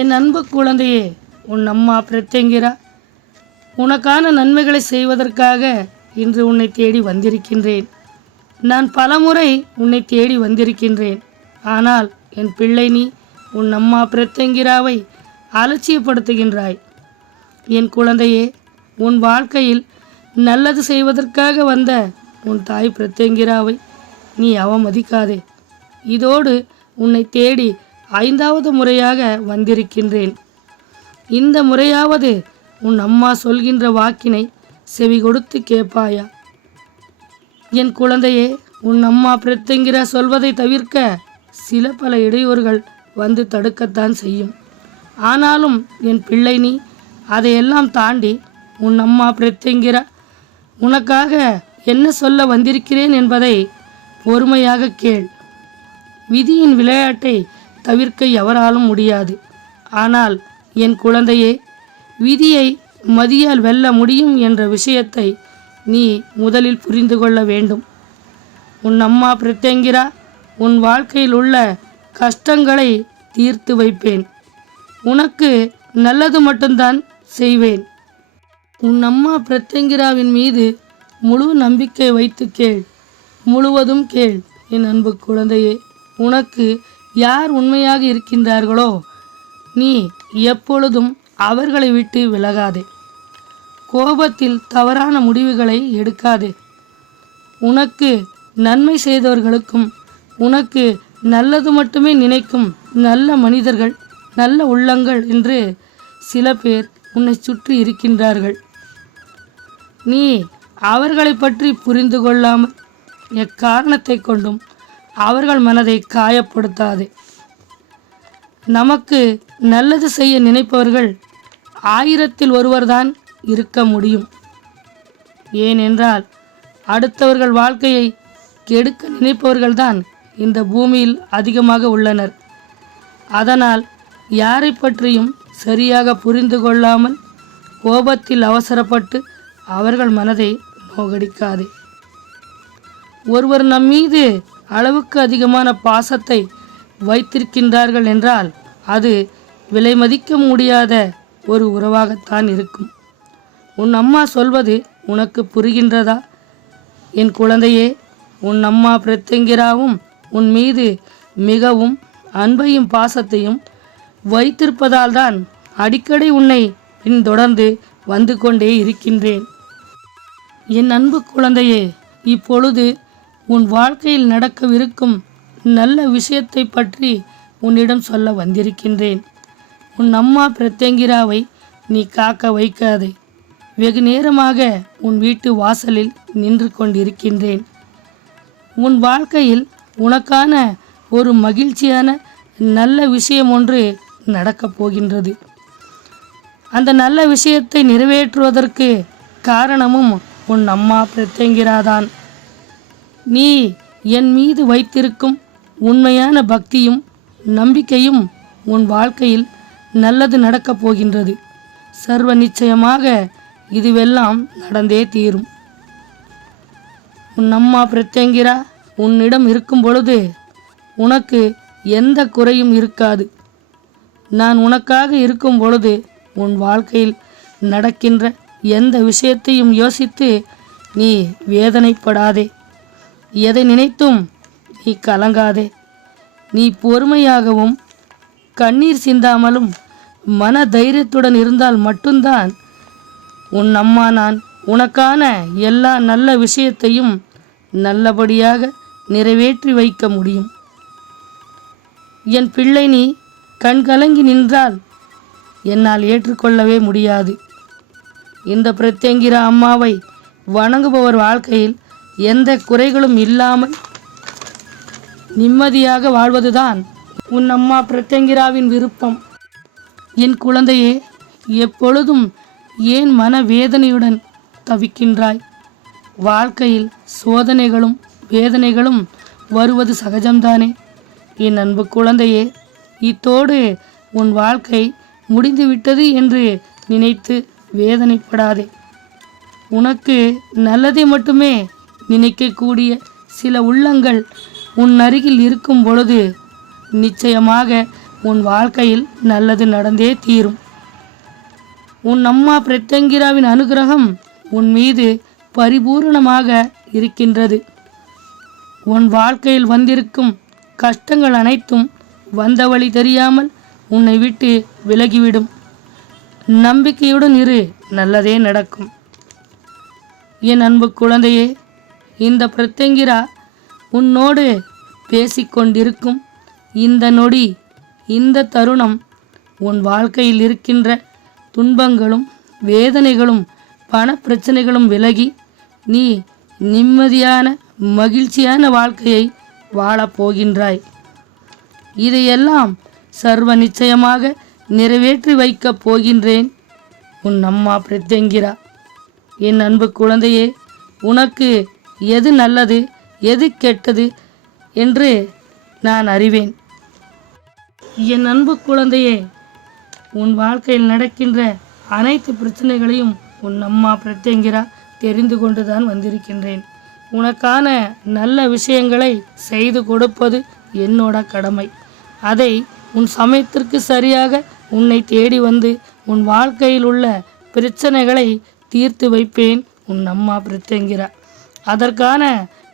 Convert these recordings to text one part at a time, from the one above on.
என் அன்பு குழந்தையே, உன் அம்மா பிரத்யங்கிரா உனக்கான நன்மைகளை செய்வதற்காக இன்று உன்னை தேடி வந்திருக்கின்றேன். நான் பலமுறை உன்னை தேடி வந்திருக்கின்றேன். ஆனால் என் பிள்ளை, நீ உன் அம்மா பிரத்யங்கிராவை அலட்சியப்படுத்துகின்றாய். என் குழந்தையே, உன் வாழ்க்கையில் நல்லது செய்வதற்காக வந்த உன் தாய் பிரத்யங்கிராவை நீ அவமதிக்காதே. இதோடு உன்னை தேடி 5வது முறையாக வந்திருக்கின்றேன். இந்த முறையாவது உன் அம்மா சொல்கின்ற வாக்கினை செவி கொடுத்து கேட்பாயா? என் குழந்தையே, உன் அம்மா பிரத்யங்கிரா சொல்வதை தவிர்க்க சில பல இடையூறுகள் வந்து தடுக்கத்தான் செய்யும். ஆனாலும் என் பிள்ளை, நீ அதையெல்லாம் தாண்டி உன் அம்மா பிரத்யங்கிரா உனக்காக என்ன சொல்ல வந்திருக்கிறேன் என்பதை பொறுமையாக கேள். விதியின் விளையாட்டை தவிர்க்க எவராலும் முடியாது. ஆனால் என் குழந்தையே, விதியை மதியால் வெல்ல முடியும் என்ற விஷயத்தை நீ முதலில் புரிந்து கொள்ள வேண்டும். உன் அம்மா பிரத்யங்கிரா உன் வாழ்க்கையில் உள்ள கஷ்டங்களை தீர்த்து வைப்பேன். உனக்கு நல்லது மட்டும்தான் செய்வேன். உன் அம்மா பிரத்யங்கிராவின் மீது முழு நம்பிக்கை வைத்து கேள். முழுவதும் கேள். என் அன்பு குழந்தையே, உனக்கு யார் உண்மையாக இருக்கின்றார்களோ நீ எப்பொழுதும் அவர்களை விட்டு விலகாதே. கோபத்தில் தவறான முடிவுகளை எடுக்காதே. உனக்கு நன்மை செய்தவர்களுக்கும் உனக்கு நல்லது மட்டுமே நினைக்கும் நல்ல மனிதர்கள், நல்ல உள்ளங்கள் என்று சில பேர் உன்னை சுற்றி இருக்கின்றார்கள். நீ அவர்களை பற்றி புரிந்து கொள்ளாமல் எக்காரணத்தை கொண்டும் அவர்கள் மனதை காயப்படுத்தாதே. நமக்கு நல்லது செய்ய நினைப்பவர்கள் 1000ல் ஒருவர்தான் இருக்க முடியும். ஏனென்றால் அடுத்தவர்கள் வாழ்க்கையை கெடுக்க நினைப்பவர்கள்தான் இந்த பூமியில் அதிகமாக உள்ளனர். அதனால் யாரை பற்றியும் சரியாக புரிந்து கொள்ளாமல் கோபத்தில் அவசரப்பட்டு அவர்கள் மனதை நோகடிக்காதே. ஒருவர் நம்மீது அளவுக்கு அதிகமான பாசத்தை வைத்திருக்கின்றார்கள் என்றால் அது விலை மதிக்க முடியாத ஒரு உறவாகத்தான் இருக்கும். உன் அம்மா சொல்வது உனக்கு புரிகின்றதா? என் குழந்தையே, உன் அம்மா பிரத்யங்கிராவும் உன் மீது மிகவும் அன்பையும் பாசத்தையும் வைத்திருப்பதால் தான் அடிக்கடி உன்னை பின்தொடர்ந்து வந்து கொண்டே இருக்கின்றேன். என் அன்பு குழந்தையே, இப்பொழுது உன் வாழ்க்கையில் நடக்கவிருக்கும் நல்ல விஷயத்தை பற்றி உன்னிடம் சொல்ல வந்திருக்கின்றேன். உன் அம்மா பிரத்யங்கிராவை நீ காக்க வைக்காதே. வெகு நேரமாக உன் வீட்டு வாசலில் நின்று கொண்டிருக்கின்றேன். உன் வாழ்க்கையில் உனக்கான ஒரு மகிழ்ச்சியான நல்ல விஷயம் ஒன்று நடக்கப் போகின்றது. அந்த நல்ல விஷயத்தை நிறைவேற்றுவதற்கு காரணமும் உன் அம்மா பிரத்யங்கிராதான். நீ என் மீது வைத்திருக்கும் உண்மையான பக்தியும் நம்பிக்கையும் உன் வாழ்க்கையில் நல்லது நடக்கப் போகின்றது. சர்வ நிச்சயமாக இதுவெல்லாம் நடந்தே தீரும். உன் அம்மா பிரத்யங்கிரா உன்னிடம் இருக்கும் பொழுது உனக்கு எந்த குறையும் இருக்காது. நான் உனக்காக இருக்கும் பொழுது உன் வாழ்க்கையில் நடக்கின்ற எந்த விஷயத்தையும் யோசித்து நீ வேதனைப்படாதே. எதை நினைத்தும் நீ கலங்காதே. நீ பொறுமையாகவும் கண்ணீர் சிந்தாமலும் மன தைரியத்துடன் இருந்தால் மட்டும்தான் உன் அம்மா நான் உனக்கான எல்லா நல்ல விஷயத்தையும் நல்லபடியாக நிறைவேற்றி வைக்க முடியும். என் பிள்ளை, நீ கண்கலங்கி நின்றால் என்னால் ஏற்றுக்கொள்ளவே முடியாது. இந்த பிரத்யங்கிரா அம்மாவை வணங்குபவர் வாழ்க்கையில் எந்த குறைகளும் இல்லாமல் நிம்மதியாக வாழ்வதுதான் உன் அம்மா பிரத்யங்கிராவின் விருப்பம். என் குழந்தையே, எப்பொழுதும் ஏன் மனவேதனையுடன் தவிக்கின்றாய்? வாழ்க்கையில் சோதனைகளும் வேதனைகளும் வருவது சகஜம்தானே. என் அன்பு குழந்தையே, இத்தோடு உன் வாழ்க்கை முடிந்துவிட்டது என்று நினைத்து வேதனைப்படாதே. உனக்கு நல்லதை மட்டுமே நினைக்கக்கூடிய சில உள்ளங்கள் உன் அருகில் இருக்கும் பொழுது நிச்சயமாக உன் வாழ்க்கையில் நல்லது நடந்தே தீரும். உன் அம்மா பிரத்யங்கிராவின் அனுகிரகம் உன் மீது பரிபூரணமாக இருக்கின்றது. உன் வாழ்க்கையில் வந்திருக்கும் கஷ்டங்கள் அனைத்தும் வந்த வழி தெரியாமல் உன்னை விட்டு விலகிவிடும். நம்பிக்கையுடன் இரு, நல்லதே நடக்கும். என் அன்பு குழந்தையே, இந்த பிரத்யங்கிரா உன்னோடு பேசிக்கொண்டிருக்கும் இந்த நொடி, இந்த தருணம் உன் வாழ்க்கையில் இருக்கின்ற துன்பங்களும் வேதனைகளும் பண பிரச்சனைகளும் விலகி நீ நிம்மதியான மகிழ்ச்சியான வாழ்க்கையை வாழப்போகின்றாய். இதையெல்லாம் சர்வ நிச்சயமாக நிறைவேற்றி வைக்கப் போகின்றேன் உன் அம்மா பிரத்யங்கிரா. என் அன்பு குழந்தையே, உனக்கு எது நல்லது எது கெட்டது என்று நான் அறிவேன். என் அன்பு குழந்தையே, உன் வாழ்க்கையில் நடக்கின்ற அனைத்து பிரச்சனைகளையும் உன் அம்மா பிரத்யங்கிரா தெரிந்து கொண்டுதான் வந்திருக்கின்றேன். உனக்கான நல்ல விஷயங்களை செய்து கொடுப்பது என்னோட கடமை. அதை உன் சமயத்திற்கு சரியாக உன்னை தேடி வந்து உன் வாழ்க்கையில் உள்ள பிரச்சனைகளை தீர்த்து வைப்பேன் உன் அம்மா பிரத்யங்கிரா. அதற்கான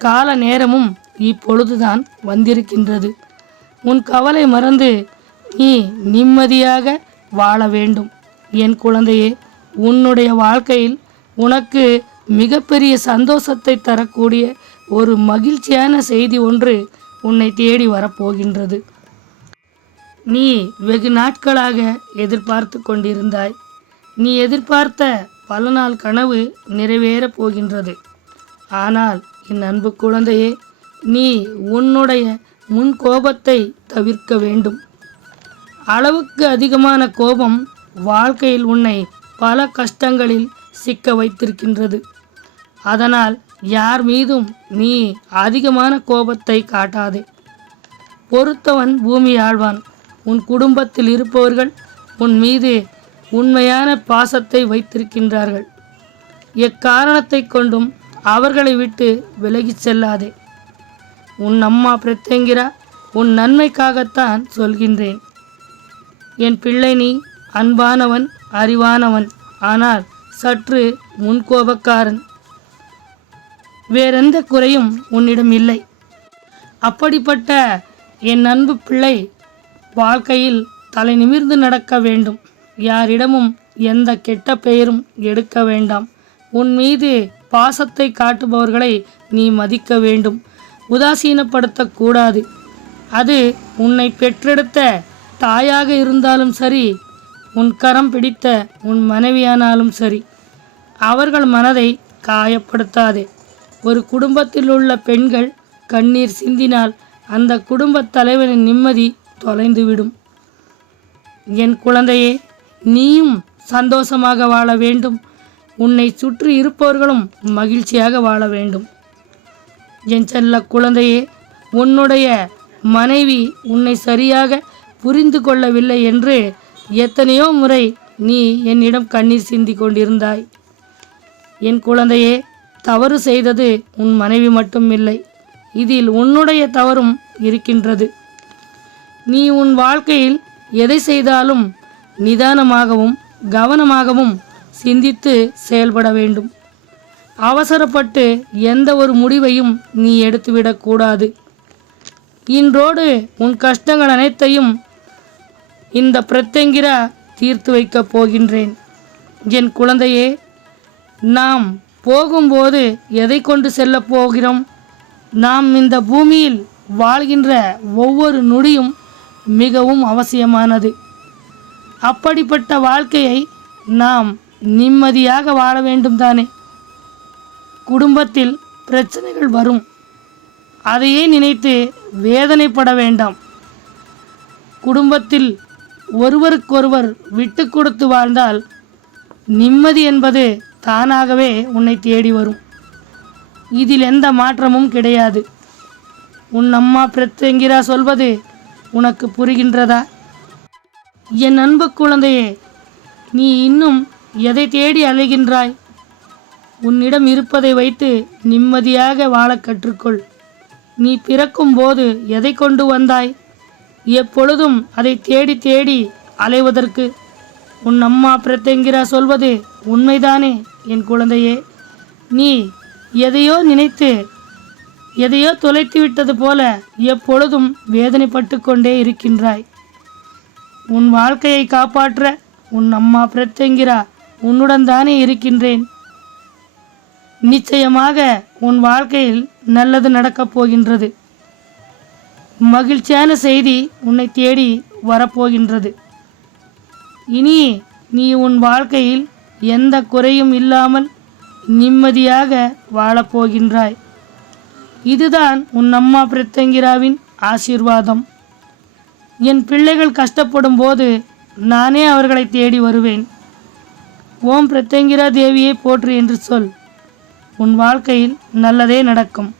கால நேரமும் இப்பொழுதுதான் வந்திருக்கின்றது. உன் கவலை மறந்து நீ நிம்மதியாக வாழ வேண்டும். என் குழந்தையே, உன்னுடைய வாழ்க்கையில் உனக்கு மிகப்பெரிய சந்தோஷத்தை தரக்கூடிய ஒரு மகிழ்ச்சியான செய்தி ஒன்று உன்னை தேடி வரப்போகின்றது. நீ வெகு நாட்களாக எதிர்பார்த்து கொண்டிருந்தாய். நீ எதிர்பார்த்த பல நாள் கனவு நிறைவேறப் போகின்றது. ஆனால் என் அன்பு குழந்தையே, நீ உன்னுடைய முன் கோபத்தை தவிர்க்க வேண்டும். அளவுக்கு அதிகமான கோபம் வாழ்க்கையில் உன்னை பல கஷ்டங்களில் சிக்க வைத்திருக்கின்றது. அதனால் யார் மீதும் நீ அதிகமான கோபத்தை காட்டாதே. பொறுத்தவன் பூமி ஆழ்வான். உன் குடும்பத்தில் இருப்பவர்கள் உன் மீது உண்மையான பாசத்தை வைத்திருக்கின்றார்கள். எக்காரணத்தை கொண்டும் அவர்களை விட்டு விலகிச் செல்லாதே. உன் அம்மா பிரத்யங்கிரா உன் நன்மைக்காகத்தான் சொல்கின்றேன். என் பிள்ளை, நீ அன்பானவன், அறிவானவன், ஆனால் சற்று முன்கோபக்காரன். வேறெந்த குறையும் உன்னிடம் இல்லை. அப்படிப்பட்ட என் அன்பு பிள்ளை வாழ்க்கையில் தலை நிமிர்ந்து நடக்க வேண்டும். யாரிடமும் எந்த கெட்ட பெயரும் எடுக்க வேண்டாம். உன் மீது பாசத்தை காட்டுபவர்களை நீ மதிக்க வேண்டும். உதாசீனப்படுத்தக்கூடாது. அது உன்னை பெற்றெடுத்த தாயாக இருந்தாலும் சரி, உன் கரம் பிடித்த உன் மனைவியானாலும் சரி, அவர்கள் மனதை காயப்படுத்தாதே. ஒரு குடும்பத்தில் உள்ள பெண்கள் கண்ணீர் சிந்தினால் அந்த குடும்பத் தலைவனின் நிம்மதி தொலைந்துவிடும். என் குழந்தையே, நீயும் சந்தோஷமாக வாழ வேண்டும். உன்னை சுற்றி இருப்பவர்களும் மகிழ்ச்சியாக வாழ வேண்டும். என் செல்ல குழந்தையே, உன்னுடைய மனைவி உன்னை சரியாக புரிந்து கொள்ளவில்லை என்று எத்தனையோ முறை நீ என்னிடம் கண்ணீர் சிந்தி கொண்டிருந்தாய். என் குழந்தையே, தவறு செய்தது உன் மனைவி மட்டும் இல்லை, இதில் உன்னுடைய தவறும் இருக்கின்றது. நீ உன் வாழ்க்கையில் எதை செய்தாலும் நிதானமாகவும் கவனமாகவும் சிந்தித்து செயல்பட வேண்டும். அவசரப்பட்டு எந்த ஒரு முடிவையும் நீ எடுத்துவிடக்கூடாது. இன்றோடு உன் கஷ்டங்கள் அனைத்தையும் இந்த பிரத்யங்கிரா தீர்த்து வைக்கப் போகின்றேன். என் குழந்தையே, நாம் போகும்போது எதை கொண்டு செல்லப் போகிறோம்? நாம் இந்த பூமியில் வாழ்கின்ற ஒவ்வொரு நொடியும் மிகவும் அவசியமானது. அப்படிப்பட்ட வாழ்க்கையை நாம் நிம்மதியாக வாழ வேண்டும் தானே? குடும்பத்தில் பிரச்சனைகள் வரும், அதையே நினைத்து வேதனைப்பட வேண்டாம். குடும்பத்தில் ஒருவருக்கொருவர் விட்டு கொடுத்து வாழ்ந்தால் நிம்மதி என்பது தானாகவே உன்னை தேடி வரும். இதில் எந்த மாற்றமும் கிடையாது. உன் அம்மா பிரத்யங்கிரா சொல்வது உனக்கு புரிகின்றதா? என் அன்பு குழந்தையே, நீ இன்னும் எதை தேடி அலைகின்றாய்? உன்னிடம் இருப்பதை வைத்து நிம்மதியாக வாழ கற்றுக்கொள். நீ பிறக்கும் போது எதை கொண்டு வந்தாய்? எப்பொழுதும் அதை தேடி தேடி அலைவதற்கு உன் அம்மா பிரத்யங்கிரா சொல்வது உண்மைதானே என் குழந்தையே? நீ எதையோ நினைத்து எதையோ தொலைத்து விட்டது போல எப்பொழுதும் வேதனைப்பட்டு கொண்டே இருக்கின்றாய். உன் வாழ்க்கையை காப்பாற்ற உன் அம்மா பிரத்யங்கிரா உன்னுடன் தானே இருக்கின்றேன். நிச்சயமாக உன் வாழ்க்கையில் நல்லது நடக்கப் போகின்றது. மகிழ்ச்சியான செய்தி உன்னை தேடி வரப்போகின்றது. இனி நீ உன் வாழ்க்கையில் எந்த குறையும் இல்லாமல் நிம்மதியாக வாழப்போகின்றாய். இதுதான் உன் அம்மா பிரத்யங்கிராவின் ஆசீர்வாதம். என் பிள்ளைகள் கஷ்டப்படும் போது நானே அவர்களை தேடி வருவேன். ஓம் பிரத்யங்கிரா தேவியை போற்று என்று சொல். உன் வாழ்க்கையில் நல்லதே நடக்கும்.